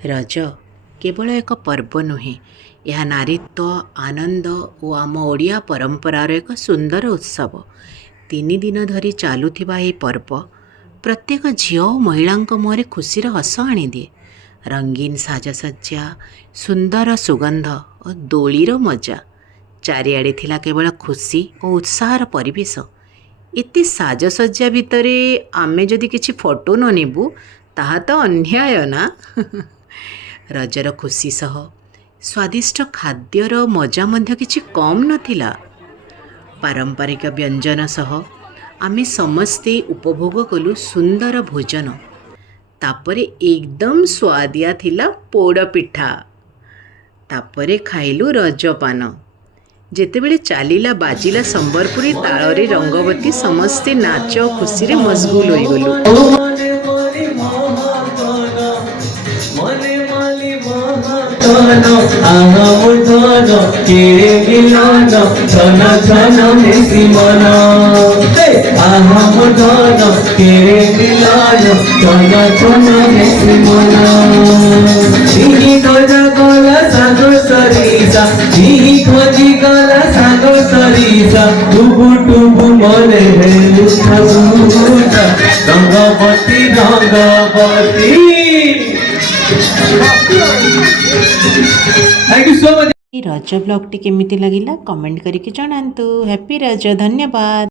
रज केवल एक पर्व नुहे, यह नारीत्व आनंद और आम ओडिया परंपरार एक सुंदर उत्सव। 3 दिन धरी चलुवा यह पर्व प्रत्येक झील और महिला मुहर खुशीर हस आनीदिए। रंगीन साजसज्जा, सुंदर सुगंध और दोलीर मजा, चारिआडे थिला केवल खुशी और उत्साहर परिवेश। इति साजसज्जा भितर आमे जदि किछि फोटो न नेबु ताहा तो अन्याय ना। रजर खुशी सह स्वादिष्ट खाद्यर मजा मध्य किछि कम नथिला। पारंपरिक व्यंजन सह आमे समस्ते उपभोग कलु सुंदर भोजन। तापरे एकदम स्वादिया थिला पोड़ पिठा। तापरे खाइलु रजपान। जेतेबेले चालीला बाजिला संबरपुरी ताଳରେ रंगवती समस्ते नाच और खुशी रे मशगुल होई गलु। Thank you so much. रज ब्लॉग टी केमिति लागिला कमेंट करके जणांतु। हैप्पी रज, धन्यवाद।